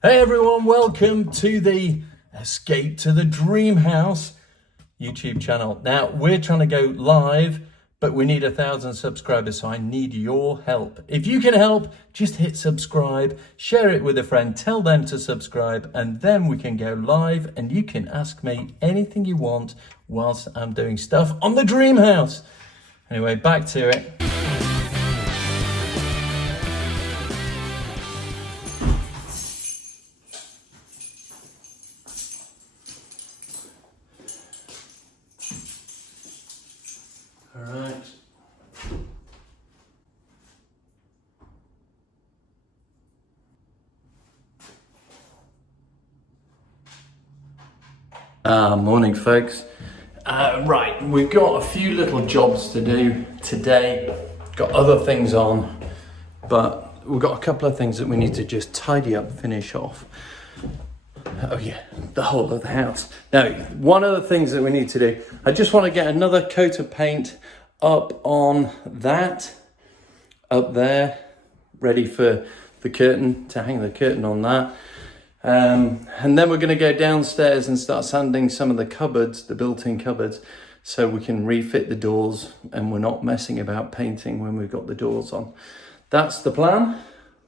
Hey everyone, welcome to the Escape to the Dream House YouTube channel. Now, we're trying to go live, but we need 1,000 subscribers, so I need your help. If you can help, just hit subscribe, share it with a friend, tell them to subscribe, and then we can go live and you can ask me anything you want whilst I'm doing stuff on the Dream House. Anyway, back to it. Morning folks. Right, we've got a few little jobs to do today, got other things on, but we've got a couple of things that we need to just tidy up, finish off. Oh yeah, the whole of the house. Now, one of the things that we need to do, I just want to get another coat of paint up on that, up there, ready for the curtain, to hang the curtain on that. And then we're going to go downstairs and start sanding some of the cupboards, the built-in cupboards, so we can refit the doors and we're not messing about painting when we've got the doors on. That's the plan.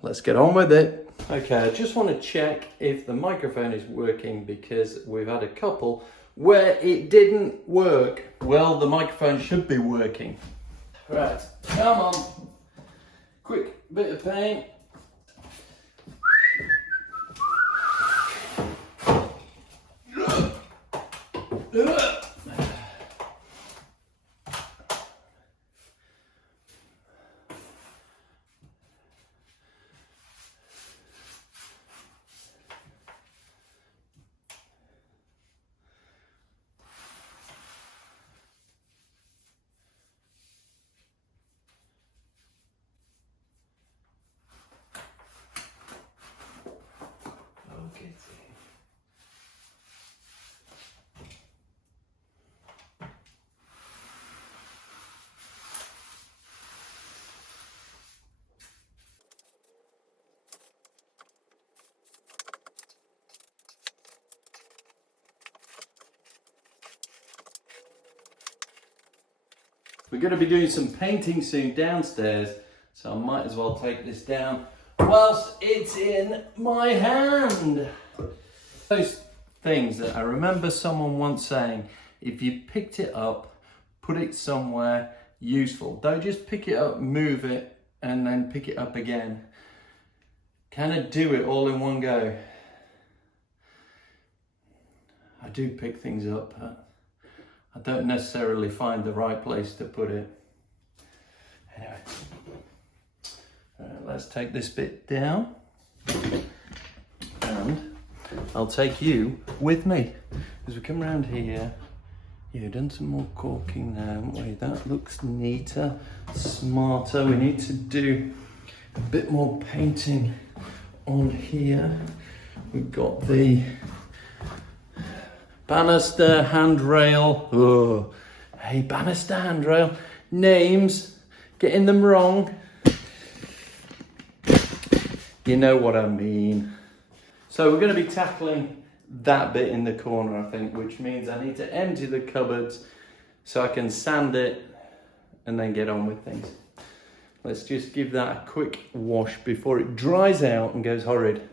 Let's get on with it. Okay, I just want to check if the microphone is working because we've had a couple where it didn't work. Well, the microphone should be working. Right, come on. Quick bit of paint. We're going to be doing some painting soon downstairs, so I might as well take this down whilst it's in my hand. Those things that I remember someone once saying, if you picked it up, put it somewhere useful. Don't just pick it up, move it, and then pick it up again. Kind of do it all in one go. I do pick things up, but I don't necessarily find the right place to put it. Anyway, let's take this bit down and I'll take you with me as we come around here. Yeah, done some more caulking now, haven't we? That looks neater, smarter. We need to do a bit more painting on here. We've got the banister handrail. Oh, hey, banister handrail. Names, getting them wrong. You know what I mean. So we're going to be tackling that bit in the corner, I think, which means I need to empty the cupboards so I can sand it and then get on with things. Let's just give that a quick wash before it dries out and goes horrid.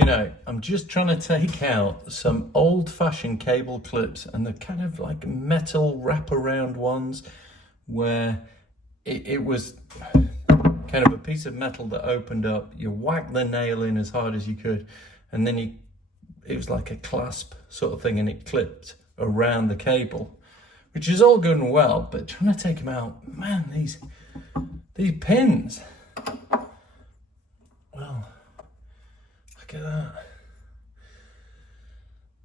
You know, I'm just trying to take out some old-fashioned cable clips, and the kind of like metal wraparound ones where it was kind of a piece of metal that opened up. You whack the nail in as hard as you could, and then it was like a clasp sort of thing, and it clipped around the cable, which is all good and well, but trying to take them out, man, these pins. Well, look at that.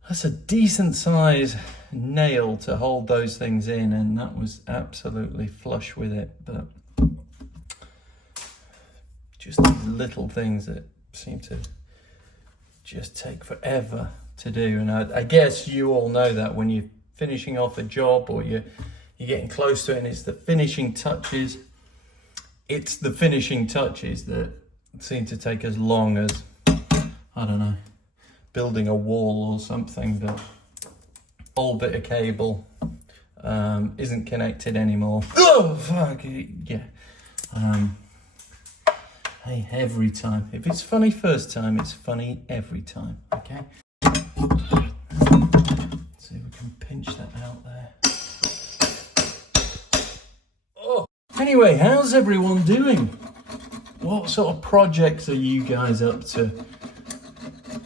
That's a decent size nail to hold those things in, and that was absolutely flush with it. But just these little things that seem to just take forever to do. And I guess you all know that when you're finishing off a job or you're getting close to it, and it's the finishing touches. It's the finishing touches that seem to take as long as, I don't know, building a wall or something. But whole bit of cable isn't connected anymore. Oh fuck it, yeah. Hey, every time. If it's funny first time, it's funny every time. Okay. Let's see if we can pinch that out there. Oh. Anyway, how's everyone doing? What sort of projects are you guys up to?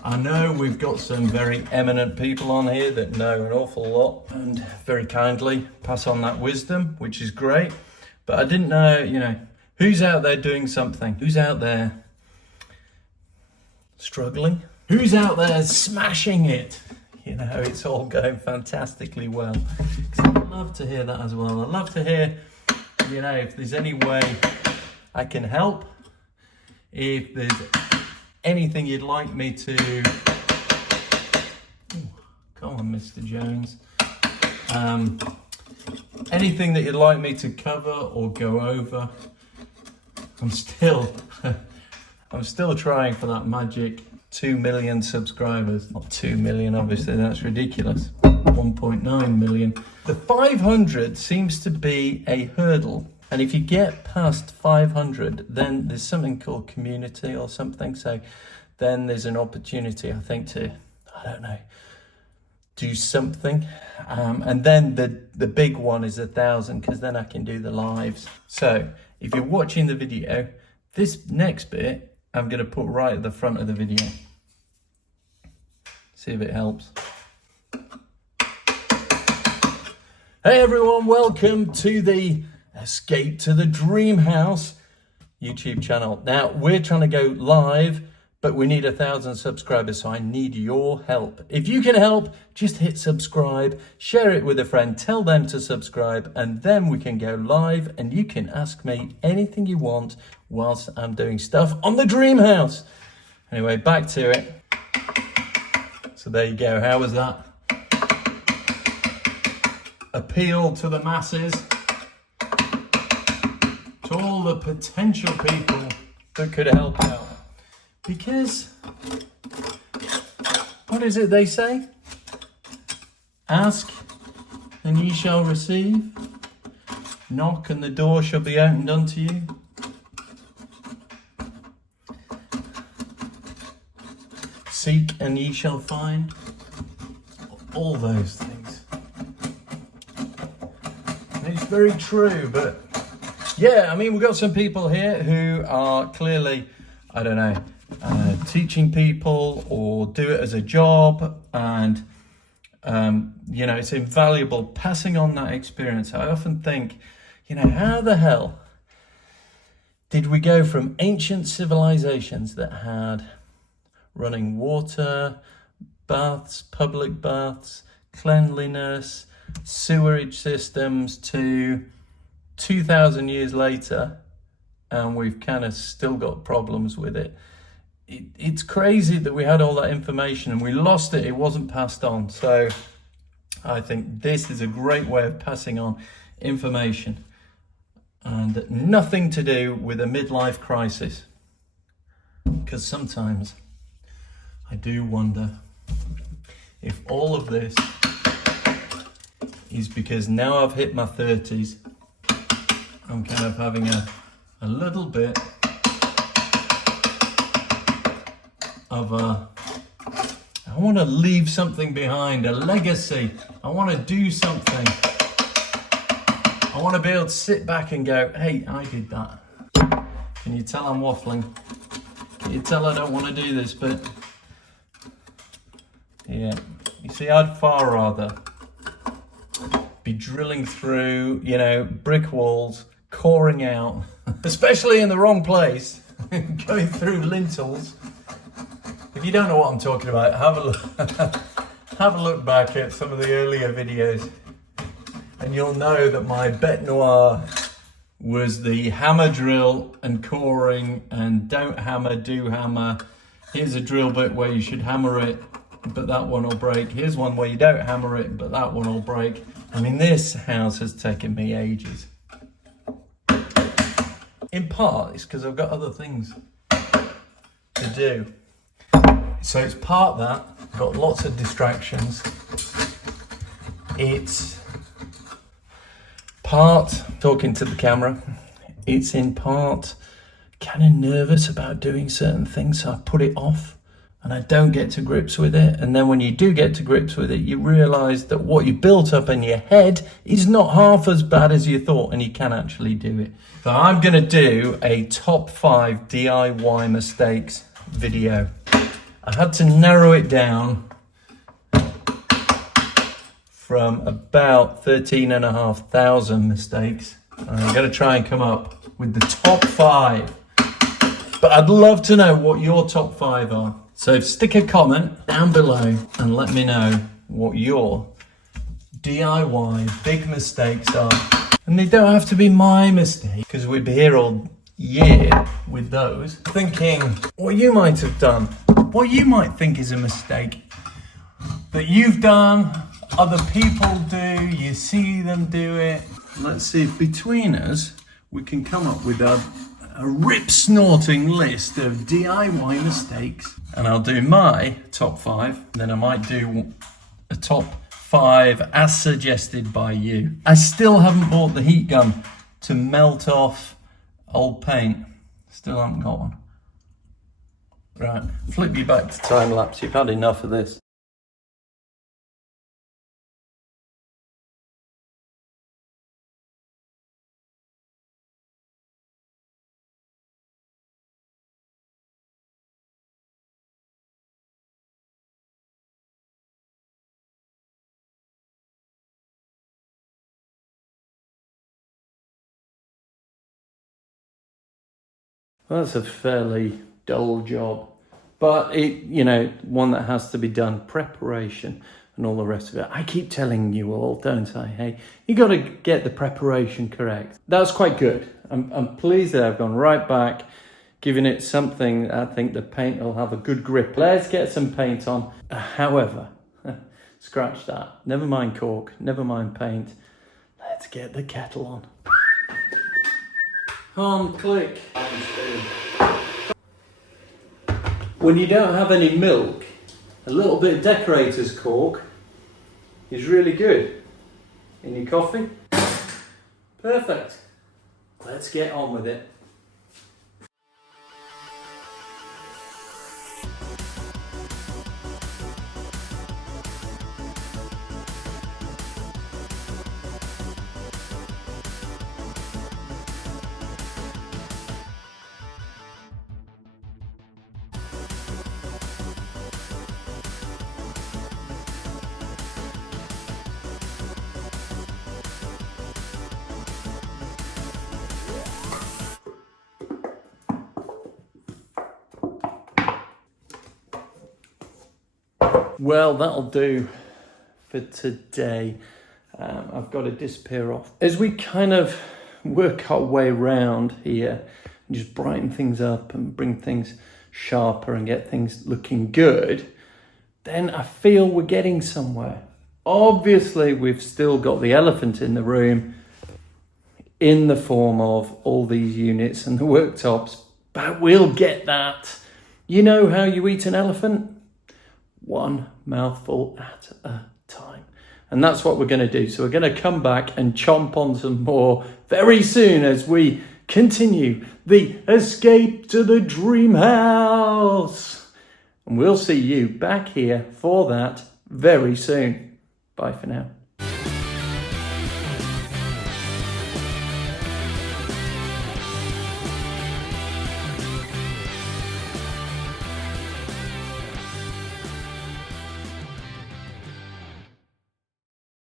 I know we've got some very eminent people on here that know an awful lot and very kindly pass on that wisdom, which is great. But I didn't know, you know, who's out there doing something? Who's out there struggling? Who's out there smashing it? You know, it's all going fantastically well. I'd love to hear that as well. I'd love to hear, you know, if there's any way I can help. If there's anything you'd like me to... Ooh, come on, Mr. Jones. Anything that you'd like me to cover or go over. I'm still trying for that magic 2 million subscribers. Not 2 million, obviously, that's ridiculous. 1.9 million. The 500 seems to be a hurdle. And if you get past 500, then there's something called community or something. So then there's an opportunity, I think, to, I don't know, do something. And then the big one is 1,000, because then I can do the lives. So if you're watching the video, this next bit, I'm going to put right at the front of the video. See if it helps. Hey everyone, welcome to the Escape to the Dream House YouTube channel. Now, we're trying to go live, but we need 1,000 subscribers, so I need your help. If you can help, just hit subscribe, share it with a friend, tell them to subscribe, and then we can go live, and you can ask me anything you want whilst I'm doing stuff on the Dream House. Anyway, back to it. So there you go. How was that? Appeal to the masses, to all the potential people that could help out. Because, what is it they say? Ask and ye shall receive. Knock and the door shall be opened unto you. Seek and ye shall find. All those things. And it's very true, but yeah, I mean, we've got some people here who are clearly, I don't know, teaching people or do it as a job, and you know, it's invaluable passing on that experience. I often think, you know, how the hell did we go from ancient civilizations that had running water, baths, public baths, cleanliness, sewerage systems, to 2,000 years later, and we've kind of still got problems with it. It's crazy that we had all that information and we lost it. It wasn't passed on. So I think this is a great way of passing on information, and nothing to do with a midlife crisis. Because sometimes I do wonder if all of this is because now I've hit my 30s, I'm kind of having a little bit of a I want to leave something behind, a legacy. I want to do something. I want to be able to sit back and go, hey, I did that. Can you tell I'm waffling? Can you tell I don't want to do this, but yeah. You see, I'd far rather be drilling through, you know, brick walls, coring out, especially in the wrong place, going through lintels. If you don't know what I'm talking about, have a look back at some of the earlier videos and you'll know that my bête noire was the hammer drill and coring and don't hammer, do hammer. Here's a drill bit where you should hammer it, but that one will break. Here's one where you don't hammer it, but that one will break. I mean, this house has taken me ages. In part, it's because I've got other things to do. So it's part that, got lots of distractions. It's part talking to the camera. It's in part kind of nervous about doing certain things, so I put it off and I don't get to grips with it. And then when you do get to grips with it, you realize that what you built up in your head is not half as bad as you thought, and you can actually do it. So I'm gonna do a top 5 DIY mistakes video. I had to narrow it down from about 13,500 mistakes. I'm gonna try and come up with the top 5. But I'd love to know what your top 5 are. So stick a comment down below and let me know what your DIY big mistakes are. And they don't have to be my mistake, because we'd be here all year with those. Thinking what you might have done, what you might think is a mistake that you've done, other people do, you see them do it. Let's see if between us we can come up with a rip-snorting list of DIY mistakes. And I'll do my top 5, then I might do a top 5 as suggested by you. I still haven't bought the heat gun to melt off old paint. Still haven't got one. Right, flip you back to time lapse. You've had enough of this. Well, that's a fairly dull job, but it, you know, one that has to be done, preparation and all the rest of it. I keep telling you all, don't I? Hey, you got to get the preparation correct. That's quite good. I'm pleased that I've gone right back, giving it something. I think the paint will have a good grip. Let's get some paint on. However, scratch that. Never mind caulk, never mind paint. Let's get the kettle on. On, click. When you don't have any milk, a little bit of decorator's cork is really good. In your coffee? Perfect. Let's get on with it. Well, that'll do for today. I've got to disappear off. As we kind of work our way around here and just brighten things up and bring things sharper and get things looking good, then I feel we're getting somewhere. Obviously, we've still got the elephant in the room in the form of all these units and the worktops, but we'll get that. You know how you eat an elephant? One mouthful at a time. And that's what we're going to do. So we're going to come back and chomp on some more very soon as we continue the escape to the dream house. And we'll see you back here for that very soon. Bye for now.